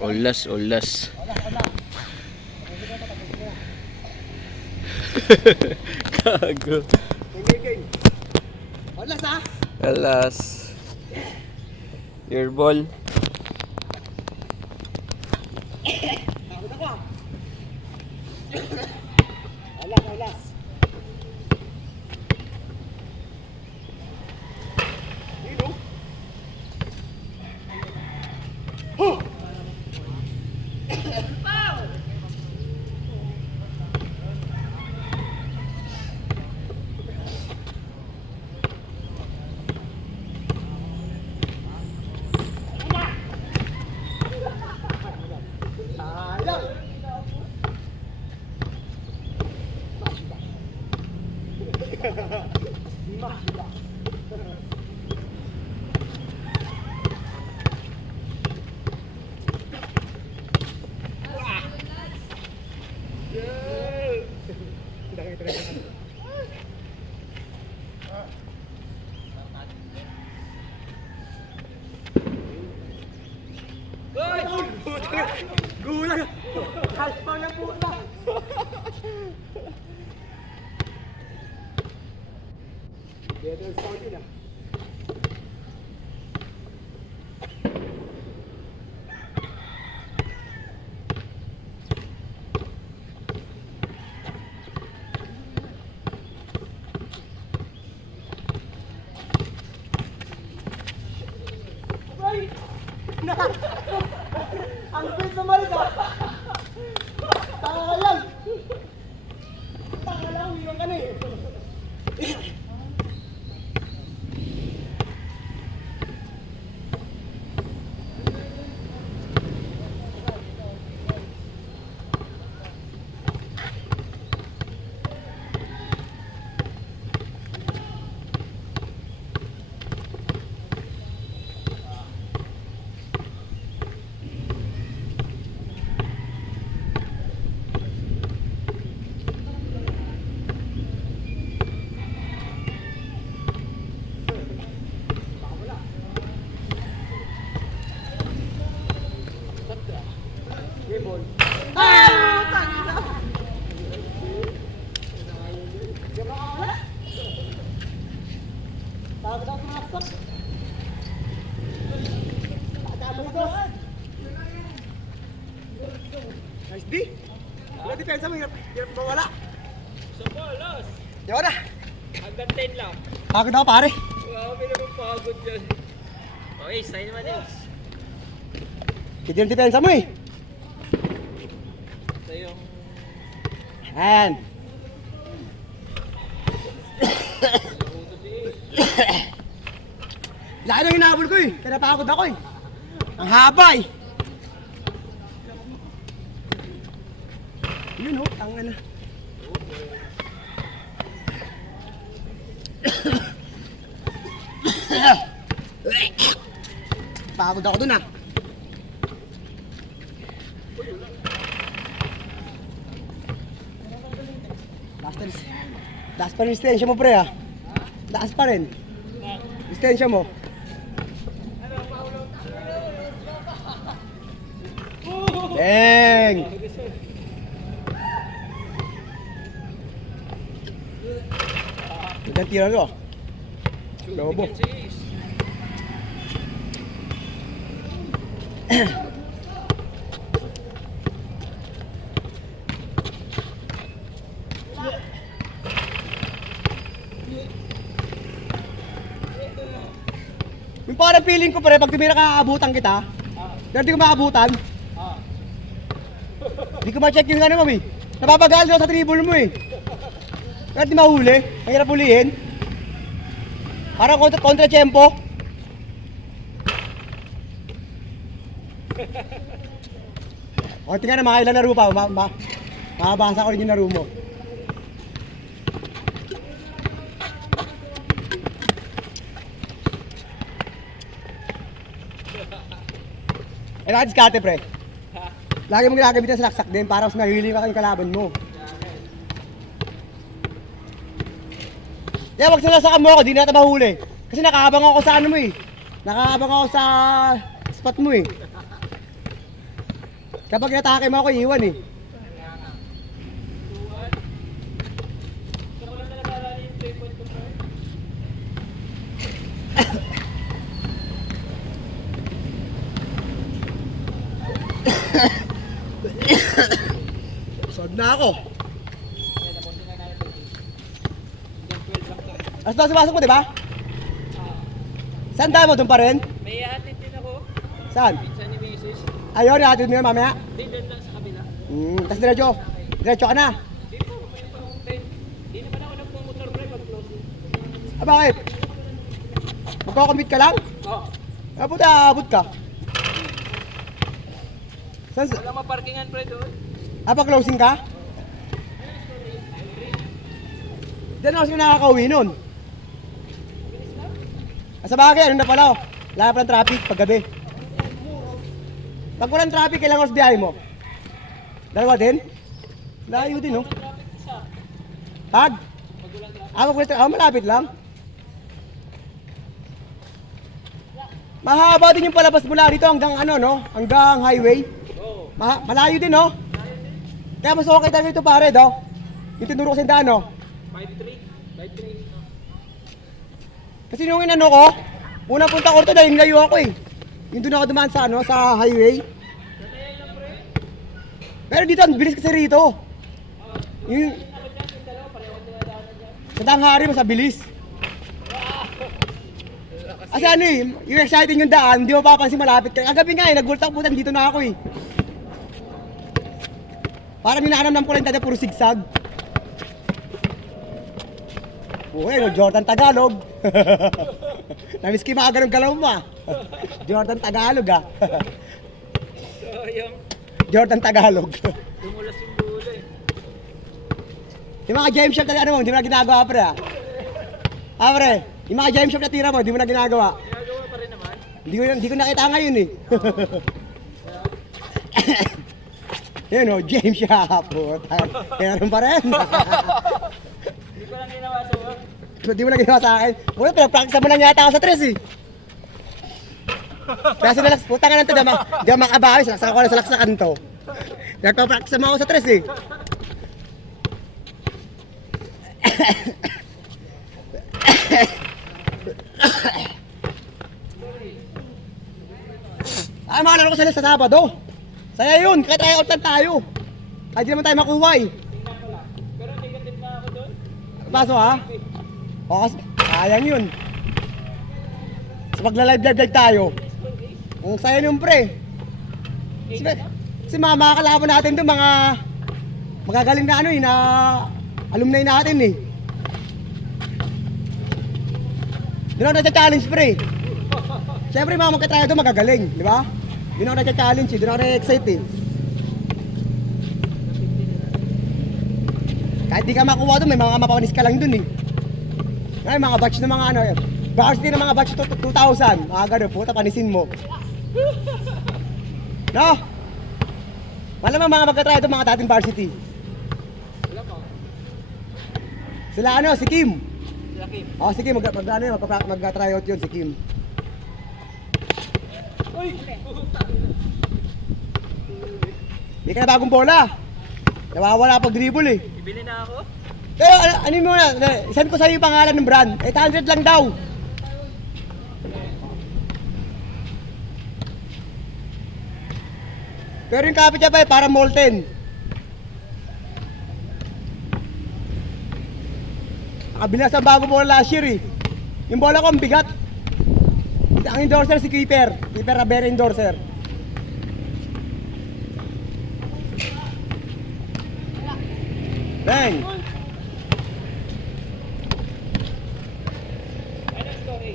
Ulas, ulas. Gago. Game. Wala sa. Alas. Your ball. Takot ako ah. Wala. Dino. Huh. Gulang! Haspa na puta! Better starting ah. Ang pwede naman ito! Taka ka lang! Taka lang, iwan ka na eh! Nice D! Wala depensa mo, hirap mawala. Sabalas! Yawa na! Hanggang 10 lang. Pagod ako pare. Grabe naman pagod yan. Okay, sign naman eh. Hindi yung depensa mo eh. Ito yung... Ayan. Laki nang hinabol ko eh. Kaya napagod ako eh. Ang haba eh. Yun oh, tanga na. Pagod ako dun ah. Last pa rin distensya mo pre ah. Last pa rin. Distensya mo. Dang! Magandang tira ko. Lobo. Yung parang feeling ko pre, pag tumira ka, aabutan kita. Pero di ko maabutan. Di ko ma-check yung ano mo eh. Napapagal daw sa dribble mo eh. Pero di mahuli. Ang hirap hulihin. Parang kontra-tempo. O tingnan na mga ilang laro pa. Makabasa ko rin yung laro mo. Eh nakadiskarte pre. Lagi mong ginagamitan sa laksak din para mas mahili ka yung kalaban mo. Yeah, wag salasakan mo ako, di na natin mahuli. Kasi nakahabang ako sa ano mo eh. Nakahabang ako sa spot mo eh. Kapag natake mo ako, iiwan eh. Sod na ako. Alas 12 pasok mo, di ba? Saan tayo mo? Doon pa rin? May hatid din ako. Saan? Pizza ni Mrs. Ayun, hatid mo yun mamaya. Hindi, doon lang sa kabila. Tapos diretso. Diretso ka na. Hindi po, may pa akong tent. Hindi naman ako nagpumotor pre pag-closing. Ah, bakit? Magkakommit ka lang? Oo. Ah, puta, aabot ka. Saan? Walang maparkingan pre doon. Ah, pa-closing ka? Diyan ako sila nakakauwi nun. Ah, sa bagay, ano na pala oh. Wala pa ng traffic paggabi. Pag walang traffic, kailangan oras biyahe mo? Dalawa din? Layo din, no? Pag? Ah, malapit lang. Mahaba din yung palabas mula dito hanggang ano, no? Hanggang highway. Oo. Malayo din, no? Kaya mas okay talaga ito, pare, do? Yung tinuro ko sa daan, no? 5-3. 5-3. Kasi nung inano ko, unang punta ko rito dahil layo ako eh. Yung doon ako dumaan sa ano, sa highway. Pero dito, ang bilis kasi rito. Yung... Sa tanghari, mas bilis. Kasi ano eh, yung exciting yung daan, hindi mo papansin malapit ka. Kagabi nga eh, nagultak putan, dito na ako eh. Parang minaanam ko lang dati, puro sigsag. Uy, no, Jordan Tagalog. Namiss ko yung mga ganong galaw mo ah. Jordan Tagalog ah. Sayang. Jordan Tagalog. Dumulas yung bulo eh. Yung mga gem shop na ano mo, hindi mo na ginagawa pre ah. Ah pre, yung mga gem shop na tira mo, hindi mo na ginagawa. Ginagawa pa rin naman. Hindi ko nakita ngayon eh. Yun o, gem shop. Meron pa rin. Hindi ko lang ginawa sa'yo. Hindi mo na ginawa sa akin. Wala, pinapractice mo lang yata ako sa tres eh. Kasi nalaks, puta ka lang ito, di ako makabawi, salaksak ako na salaksakan to. Nagpa-practice mo ako sa tres eh. Ay, mga laro ko sa Sabado. Saya yun, kahit try-out lang tayo. Kahit di naman tayo makuha eh. Pero negative na ako doon. Paso ha? O kasi, sayang yun. Sa pagla-live tayo. Ang saya yun pre. Kasi mga kalaban natin doon, mga magagaling na ano eh, na alumni natin eh. Doon ako nagcha-challenge pre. Siyempre mga magka-try doon magagaling, di ba? Doon ako nagcha-challenge eh, doon ako na-excite eh. Kahit di ka makuha doon, may mga mapapanis ka lang doon eh. Ay, mga batch ng mga ano eh. Varsity ng mga batch 2000, mga gano'n, puta, panisin mo. No? Malamang mga magka-try doon, mga dating varsity. Wala pa. Sila ano, si Kim. Laki. Oh, si Kim, mag-try out yun, si Kim. Uy! Hindi ka na bagong bola. Nawawala pag dribble eh. Bibili na ako? Pero ano mo na, send ko sa'yo yung pangalan ng brand. 800 lang daw. Pero yung kapit niya pa eh, parang molten. Nakabilas ang bagong bola last year eh. Yung bola ko ang bigat. Ang endorser si Keeper. Keeper Rivera endorser. Bang! Ano story?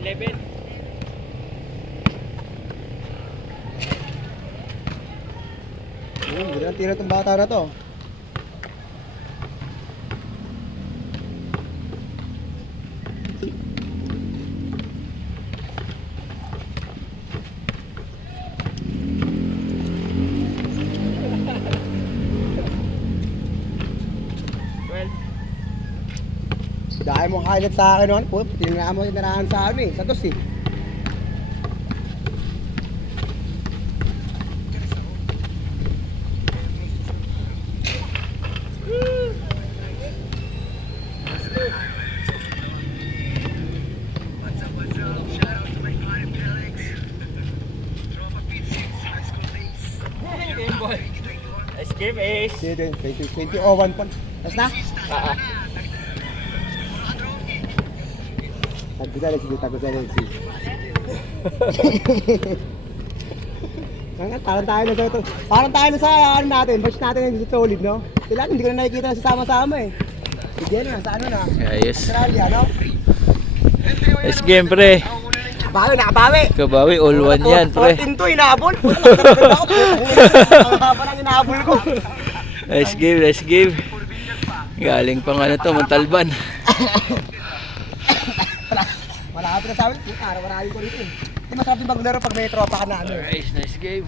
11. Hindi na tira itong bata na to. Dahil mo highlight sa akin noon, po, tinanaan mo yung narahan sa akin eh, sa dos eh. game, Ace. 20-01 pa. Tapos na? Tago-tago. Parang tayo na sa ito. Parang tayo na sa ano natin, batch natin yung solid, no? Sila, hindi ko na nakikita na sasama-sama eh. Sige na, sa ano na? Ayos. Australia, no? Nice game, pre. Nakabawi! Kabawi, all one yan, pre. 14 to, inahabol. Ang haba ng inahabol ko. Nice game. Galing pang ano to, Montalban. Malapit na sa amin. Araw-araw ko rito eh. Hindi masarap yung maglaro pag may tropa ka na ano. Alright, nice game.